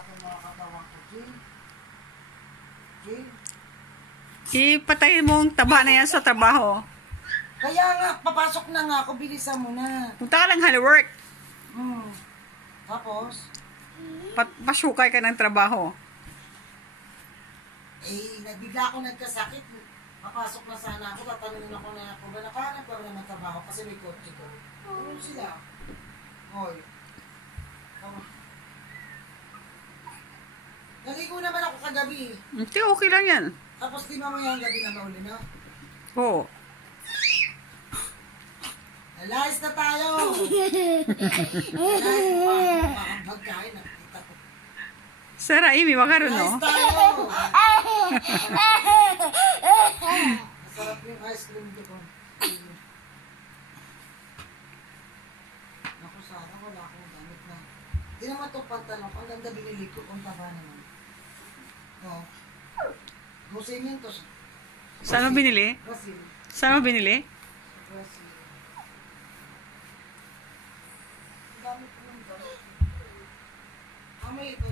itong mga katawan ko, Jill. Jill. Ipatayin mo ang taba na yan sa trabaho. Kaya nga, papasok na nga ako. Bilisan mo na. Punta ka lang haliwork. Tapos? Pasukay ka ng trabaho. Bigla ako nagkasakit. Papasok na sana ako. Tatanungin ako na ako. Nakahanap ko rin ng trabaho kasi may kotse ko. Ano sila? Hoy. Naligo naman ako kagabi. Hindi, okay lang yan. Tapos di mamaya ang gabi na mauli na. Oo. Alayas na tayo! Alayas pa. Ang pagkain, nakita ko. Sara, Amy, makaroon, no? Alayas tayo! Masarap yung ice cream dito. Naku, sana wala akong gamit na. Di naman itong pantalon. Ang ganda binili ko. Kung taba naman. Oh. Musin yun to. Saan mo binili? Brazil. Saan mo binili? Brazil. Ang dami ko ng gamit. May ito